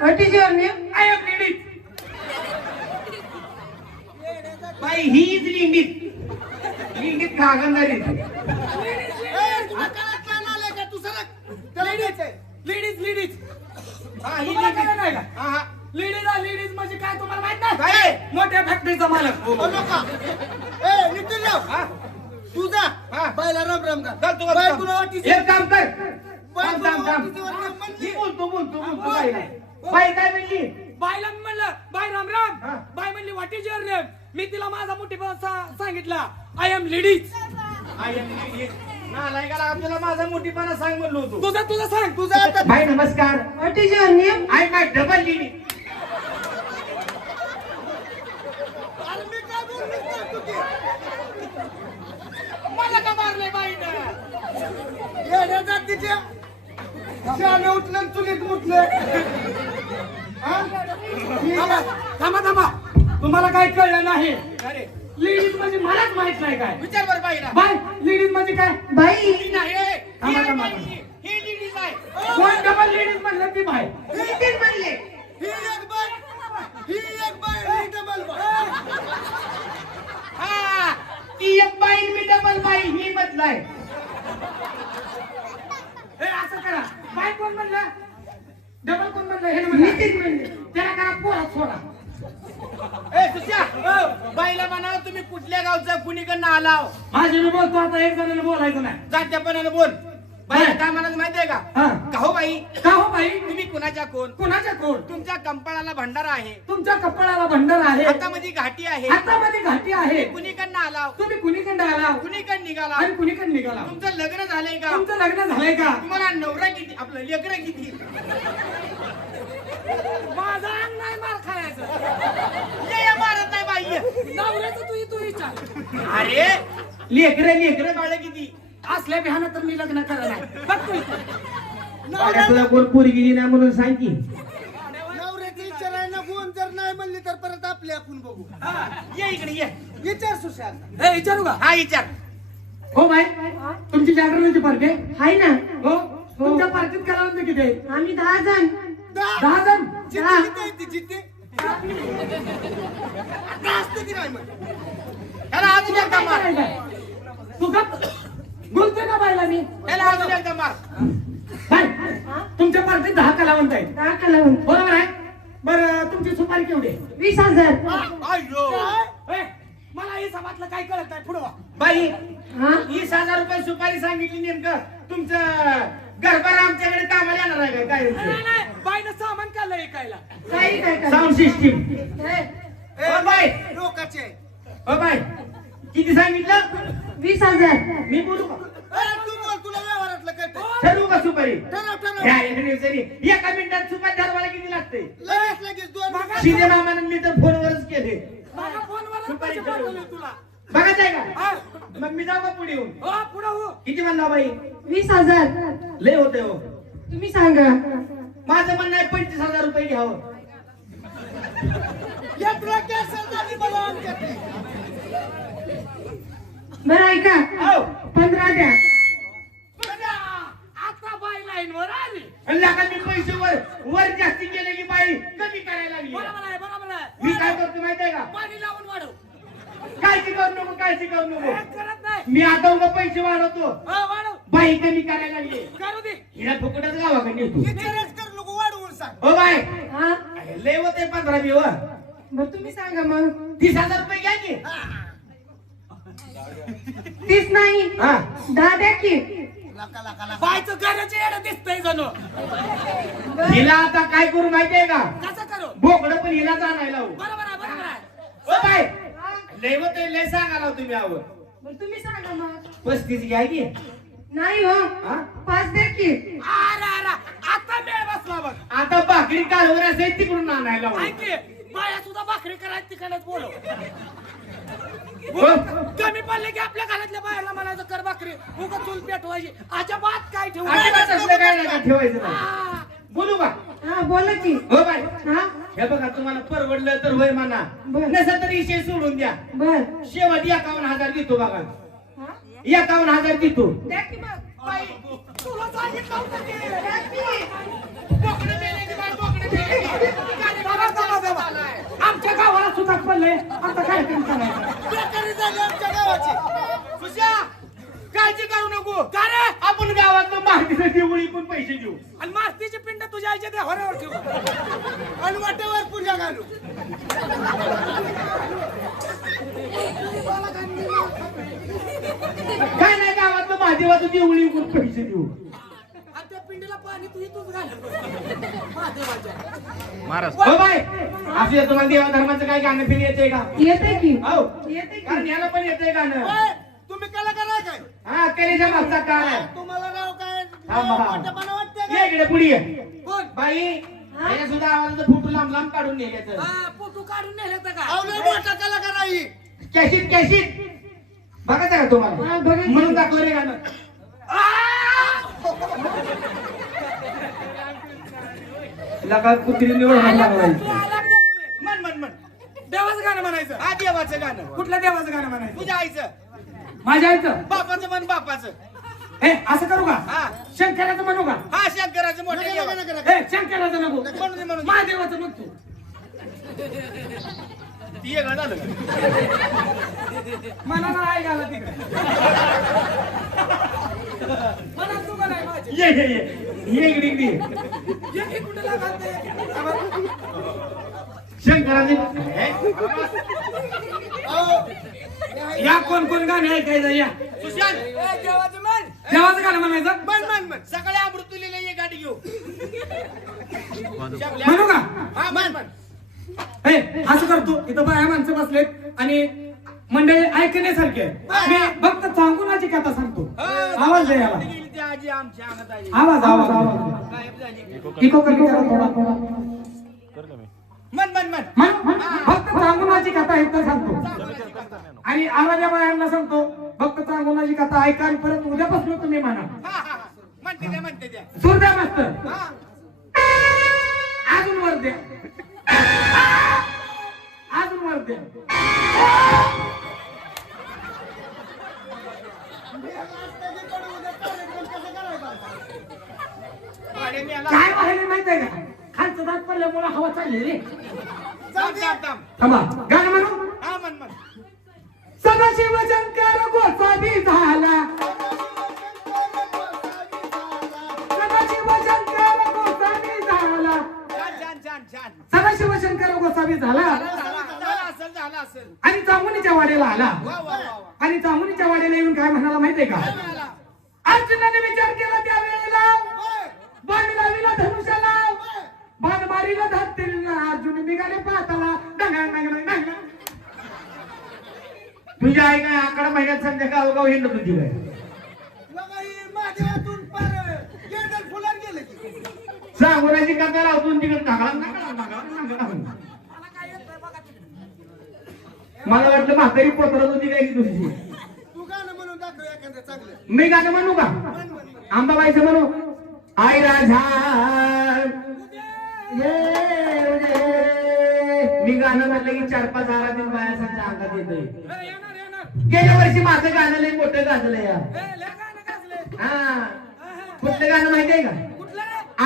What is your name I am ladies बाई he is लिंडीत लिंडीत कागंदारी लेडीज लेडीज लेडीज लेडीज म्हणजे काय तुम्हाला माहीत नाही? मोठ्या फॅक्टरीचा मालक. हा तुझा हा. बायला राम राम का. तुला एक काम कर. बोलतो बोलतो बोलतो बाई काय म्हणली? बायला मी म्हणलं बाय राम राम. हा. बाय म्हणली व्हॉट इज युअर नेम मी तिला माझा मोठेपणा सा- सांगितला I am ladies I am ladies. नालायकाला आपल्याला माझा मोठीपणा सांग म्हणलो होतो तुझा तुझा सांग तुझा आता. बाई नमस्कार. What is your name I my double lady अरे मी काय बोललोच नाही तुझे. मला का मारले बाईनं? येड्या जातीच्या. शाने उठलं चुलीत? मी थांबा थांबा थांबा. तुम्हाला काय कळलं नाही. अरे. लेडीज म्हणजे मलाच माहीत नाही काय. विचार बरं बाईला. बाय लेडीज म्हणजे काय? बाई. ही नाही ही थांबा, थांबा, ही- लेडीज आहे. कोण डबल लेडीज म्हणलं ती बाय तेच म्हणले. ही एक बाय ही एक बाय ही डबल बाय हा ती एक बाई मी डबल बाई ही बदलाय. हे असं करा. बाय कोण म्हणलं? डबल कोण म्हणलं? हे मी म्हणलं. त्याला करा पोरात सोडा. ए बाईला म्हणा तुम्ही कुठल्या गावचा कुणीकडनं आला हो? माझे मी बोलतो आता एक जणांना बोलायचं नाही. जात्यापणानं बोल. बाई हा. काय म्हणत माहितीये का? हा. का हो बाई? का हो बाई? तुम्ही कुणाच्या कोण? कुणाच्या कोण? तुमच्या कंपाळाला भंडारा आहे. तुमच्या कपडाला भंडार आहे. हातामध्ये घाटी आहे. हातामध्ये घाटी आहे. कुणीकडनं आला हो? तुम्ही कुणीकडे आला कुणीकडे निघाला? आणि कुणीकडे निघाला? तुमचं लग्न झालंय का? तुमचं लग्न झालंय का? तुम्हाला नवरा किती? आपलं लेकरं किती? माझा अंग नाही मार खायचं. ये या मारत नाही बाई. ये. नवऱ्याचं तू तू विचार. अरे लेकरं लेकरं बाळ किती? असल्या बिहानं तर मी लग्न करणार नाही. बघ तू इथं. तुला कोण पोरगी नाही म्हणून सांग की? नवऱ्याची इच्छा आहे ना गुण जर नाही म्हणली तर परत आपले आपण बघू. ये इकडे ये. विचार सुशांत. विचारू का? हा विचार. हो बाई. तुमची जागरणाची पार्टी आहे? हाय ना. हो? तुमच्या पार्टीत कलावंत किती आहे आम्ही दहा जण. दहा. जण? जिथे जिथे आहे ती जिथे. असते की नाही मग? ह्याला अजून एकदा मार. तू गप बोलतोय का बायला मी? ह्याला अजून एकदा मार. बाय तुमच्या पार्टीत दहा कलावंत आहेत. दहा कलावंत. बरोबर आहे? बरं तुमची सुपारी केवढी आहे? वीस हजार. मला हे समाजलं काय कळत नाही? पुढं वा. बाई हा? वीस हजार रुपये सुपारी सांगितली नेमकं. तुमचं गरबारा आमच्याकडे कामाला येणार आहे का? काय नाही, नाही, बाईनं सामान काढलं ऐकायला काही काय काय? Sound system. हे, हो बाई. लोकाचे. हो बाई किती सांगितलं? वीस हजार. मी बोलू का? अरे तू बोल तुला व्यवहारातलं कळतंय ठरवू का सुपारी? ठरव ठरव. ह्या एका दिवसानी एका मिनिटात सुपारी ठरवायला किती लागते लगेच लगेच दोन मिनिटं. शिदे मामानं मी तर फोनवरच केले. माझ्या फोनवरच पैसे पाठवले तुला. बघायचं आहे का. मग मी जाऊ का पुढे येऊन? हो पुढं हो. किती म्हणला बाई? वीस हजार. लय होते हो. तुम्ही सांगा. माझं म्हणणं आहे पंचवीस हजार रुपये घ्यावं. यात्रा कॅन्सल झाली मला आमच्यातली. बरं ऐका. हो. पंधरा द्या. बघा, आता बाई लाईन वर आली. लागा मी पैसे वर वर जास्ती केले की बाई कमी करायला लागली. बरोबर आहे बरोबर आहे मी काय करतो माहिती आहे का? पाणी लावून वाढव. काय शिकवू नको काय शिकवू नको. करत नाही. मी आता उगा पैसे वाढवतो. हो वाढव. बाई कमी करायला लागली. करू दे. हिला फुकटच गावाकडे नेतो. विचारच कर नको वाढवून सांग. हो बाय. हा? लय होते पंधरा बी हो बरं तुम्ही सांगा मग. तीस हजार रुपये घ्या की. तीस नाही. हा. दहा द्या की. बायचं घराचे येणं दिसतंय जणू. हिला आता काय करू माहितीये का? कसं करू? बोकड पण हिला आणायला लावू. बरोबर आहे बरोबर आहे. हो बाय लय होते लय सांगायला तुम्ही आवर. बरं तुम्ही सांगा मग. पस्तीस घ्या की. नाही हो हा? पाच द्या की. अरे अरे आता मेळ बसला बघ. आता भाकरी कालवर असेल तिकडून आणायला लावू. ऐक की, बाया सुद्धा भाकरी करायला तिकडच बोलव. हो. कमी भाकरी उगा चूल पेटवायची. अजिबात काय ठेवू काय ठेवायचं बोलू का? बोला की. हो बाय हे? बघा तुम्हाला परवडलं तर होय म्हणा. बर. तर विषय सोडून द्या. बर. शेवट एकावन्न हजार देतो बघा. एकावन्न हजार देतो आमच्या गावाला सुद्धा पडलंय. आता काय करायचं काळजी करू नको. का रे? आपण गावात माहितीचं देवळी पण पैसे देऊ आणि मास्तीची पिंड तुझ्या आईच्या देवाऱ्यावर ठेवू. आणि वाटेवर पूजा घालू. काय नाही गावात महादेवाचं देवळी पण पैसे देऊ आणि त्या पिंडीला पाणी तू इथूच घाल. महादेवाच्या. हो बाय असं तुम्हाला देवा धर्माचं काय गाणं फिर येते का? येते की. हो. येते की. कारण याला पण येते गाणं होय, तुम्ही कलाकार आहे काय हा कलेच्या मागचा काळ आहे तुम्हाला नाव काय थांबा. मोठेपणा ये इकडे पुढे ये. कोण? बाई याच्या सुद्धा आवाजाचं फुटू लांब लांब काढून नेल्याचं हा फोटो काढून नेले का अहो, लय मोठा कलाकार आहे. कॅशिट कॅशिट. बघायचं का तुम्हाला? हा. म्हणून दाखव रे गाणं. लगा कुत्री निवड मन मन मन देवाचं गाणं म्हणायचं. हा देवाचं गाणं. कुठल्या देवाचं गाणं म्हणायचं? तुझ्या आईचं. माझ्या आईचं? बापाचं मन बापाचं. हे असं करू का? हा. शंकराचं म्हणू का? हा शंकराचं मोठं नका, देव. नका, नका. हे शंकराचं नको. म्हणून दे, म्हणून. महादेवाचं म्हण तू. ती वेगळं झालं मला ना आई घाला तिकडे. मला तू का नाही माझी ये ये ये. ये इकडे इकडे. ये. एक एक कुठला घालते शंकराचे हे? अहो, या कोण कोण गाणे ऐकायचं? या. सुशांत. देवाचं म्हण देवाचं गाणं म्हणायचं? मन मन मन. सकाळी अमृतुलीला ये गाडी घेऊ. म्हणू का? हा मन मन. हे असं करतो इथं बाया माणसं बसलेत आणि मंडळी ऐकण्यासारखे आहे. मी फक्त सांगूनाची कथा सांगतो. आवाज द्या याला. गेली ती आजी आमच्या अंगात आली. आवाज आवाज आवाज. गायब झाली. इको कमी करा थोडा. थोडा मन मन. मन म्हण, म्हण. फक्त सांगूनाची कथा इथं सांगतो. आणि आवाजा बायांना सांगतो फक्त सांगूनाची कथा ऐका आणि परत उद्यापासून तुम्ही म्हणा. म्हणते द्या म्हणते द्या. सूर द्या मास्तर. हा. अजून वर द्या. अजून वर द्या. काय पाहिले माहितीये का? खालचं दात पडल्यामुळे हवा चालली रे. थांबा. गाणं सदाशिव शंकर गोसावी झाला. आणि चामुनीच्या वाड्याला आला. आणि चामुनीच्या वाड्याला येऊन काय म्हणाला माहितीये का? अर्जुनाने विचार केला त्या वेळेला बाण लाविला धनुष्याला बाण मारीला धरतीला अर्जुन निघाले पाहताला तुझ्या आई काय आकडा महिन्यात सध्या गावगाव हिंड तुझी? काय सांगोराची कथा लावतून तिकडे ढगाळा मला वाटलं म्हातारी पोतरत होती काय तुझी मी गाणं म्हणू का. आंबाबाईचं म्हणू? आई राजा. मी गाणं म्हणलं की चार पाच आराधीन बायासांच्या अंगात येतोय. येणार येणार. गेल्या वर्षी माझं गाणं लय मोठं गाजलं या गाजलंय. हा. कुठलं गाणं माहितीये का?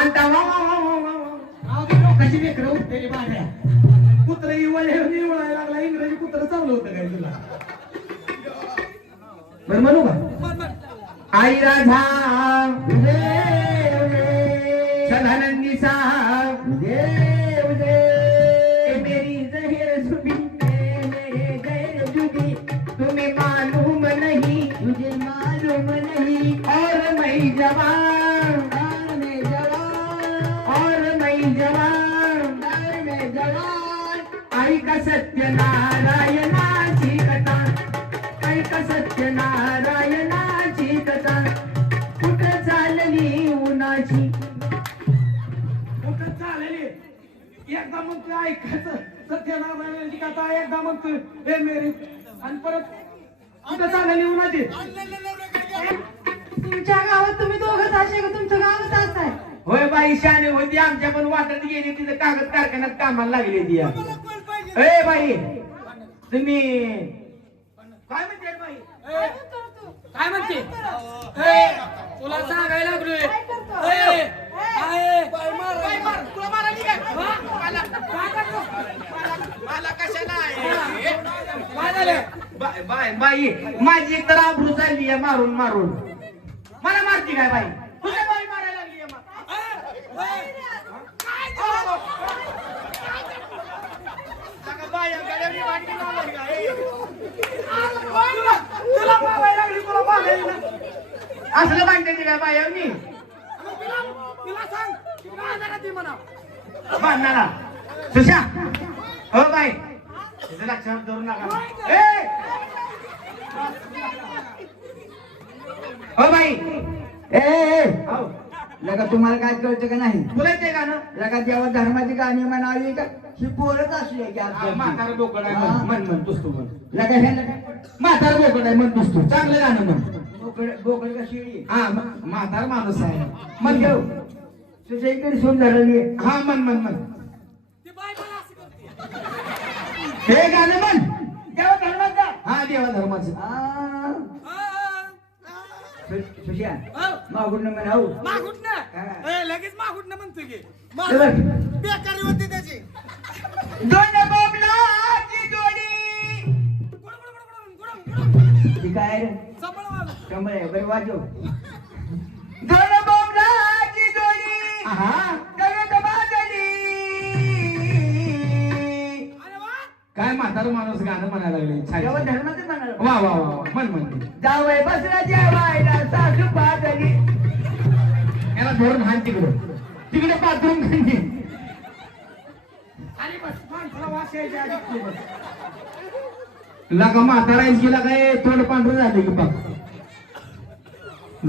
आणता वा वा वा वा वा वा. लेकरं उठलेली बाहेर. कुत्र इवळल्यावर इवळायला लागला इंग्रजी कुत्र चाललं होतं काय तुला बरं म्हणू का. आई राधा सत्यनारायणाची कथा. ऐक सत्यनारायणाची कथा. कुठं चालली उन्हाची कुठं चालेल? एकदा मग ते ऐकायचं सत्यनारायणाची कथा एकदा मग ते हे मेरी आणि परत कुठं चालेल उन्हाची. तुमच्या गावात तुम्ही दोघं असे का तुमचं गावच असं आहे? होय बाई शाने होती आमच्या पण वाटत गेली तिथं कागद कारखान्यात कामाला लागली ती. ए बाई. तुम्ही काय म्हणते रे बाई? काय म्हणते? ए, तुला सांगायला लागलोय. करतो? ए, ए, आहे. बाई मार, तुला मारायली काय? मला कशाला आहे? काय झालं? बाय बाय बाई. माझी एक तर आबरू चालली आहे मारून मारून. मला मारती काय बाई मारायला लागली आहे मला. सगळं बाया गड्याने वाटली लावली का? हे. तुला मावायला लागली तुला मागायला असलं बांधते काय बायावनी तिला सांग ती म्हणा बांधणारा सुशा. हो बाई. तिचं लक्षात धरू नका. ए! हो बाई. ए, ए हो लगा तुम्हाला काय कळतं का नाही? तुला येते गाणं लगा जेव्हा धर्माची गाणी म्हणावी का? ही पोरच असली की हा, आजकालची. म्हातारं बोकड आहे हा. म्हण म्हण म्हण तुझतो म्हण. लगा ह्याला काय? म्हातारं बोकड आहे म्हण तुझतो चांगलं गाणं म्हण. बोकड बोकड का शिळी हा म- म्हातार माणूस आहे. मन म्हण घेऊ. घेऊ तुझ्या इकडे सून धरली हा म्हण म्हण म्हण. ती बाय मला असं करते. हे गाणं म्हण. जेव्हा धर्माचा. हा देवा धर्माचं. आ, सु- सुशिया हो. मागून हा. ए, लगेच मागुट ना म्हणतो की. चला. बेकारी होती त्याची. दोन बोबलाची जोडी. काय रे? संभळ वाजव. शंभर आहे बरं वाजव. दोन बोबलाची जोडी. हा जगत बाजली अरे वा. काय म्हातार माणूस गाणं म्हणायला लागले? वा वा वा वा. म्हण म्हण. जावय बसला जेवायला धरून हात तिकडं. तिकडे बाथरूम खाली. आणि बस माणसाला वास यायच्या आधी तू बस. लगा म्हातारायची लगा हे तोंड पांढरं झालं की बघ.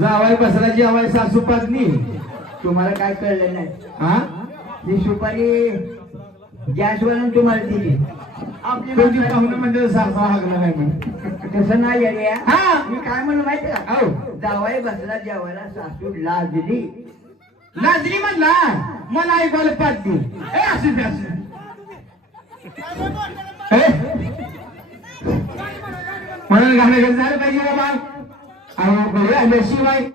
जावाय बसला जेवाय सासू पाजली तुम्हाला काय कळलं नाही. हा? ही सुपारी गॅसवाल्यानं तुम्हाला दिली आपली पाहुणं म्हणजे सासरा हागला नाही म्हणे तसं नाही हा. मी काय म्हणलं माहिती का? हो. जावाई बसला जेवायला सासू लाजली. लाजरी म्हणला मला ऐकवायला पाजली ए असू दे असू म्हणून गाणं झालं पाहिजे बाबा अहो बघूया शिवाय.